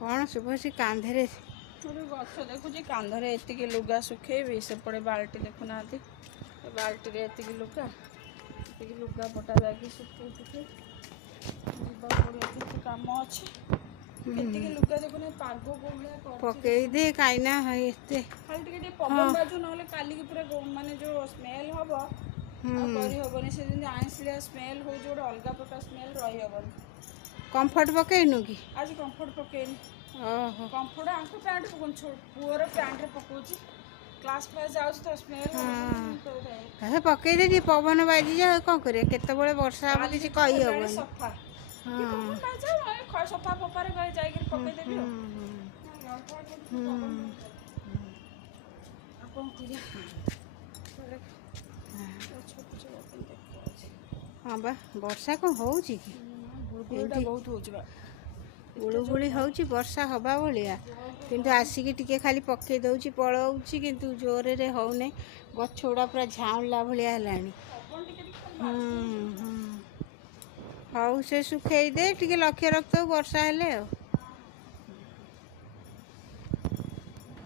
कौन शुभसी कांधे गोटे गछ देखुची कांधरे एतिकी लुगा सुखेबी सेपटे बाल्टी देखुना बाल्टी एतिकी लुगा पटा जाकि सुखे जी कम अच्छे एतिकी लुगा देखुना पाग पकई दे कहीं खाली टे पवन बाजू ना काली पूरा माने जो स्मेल हम करहबनी से आईसलिया स्मेल हो जो अलग प्रकार स्मेल रही हेबनी कंफर्ट पकईनु कि आज कंफर्ट पकईनी कंफर्ट आंको पैंट पकाउनु पुअर पैंट पकाउछि क्लास जाऊँ तो स्मेल पकई दे पवन बाजी जा कौन करे केतबेले वर्षा हम किसी कही हेबनी सफा सफा पपारे गए जाई पकई देबी हाँ बा वर्षा कौन होउची कि बहुत होउची बा गुड़गुड़ी होउची वर्षा हवा भलिया किंतु आसिकी टिके खाली पकई दउची पळौची किंतु जोरे रे होउने गछ गुड़ा पूरा झाउला भलिया हलानी हौ से सुखेई दे टिके लक्ष्य रखतो वर्षा हेले।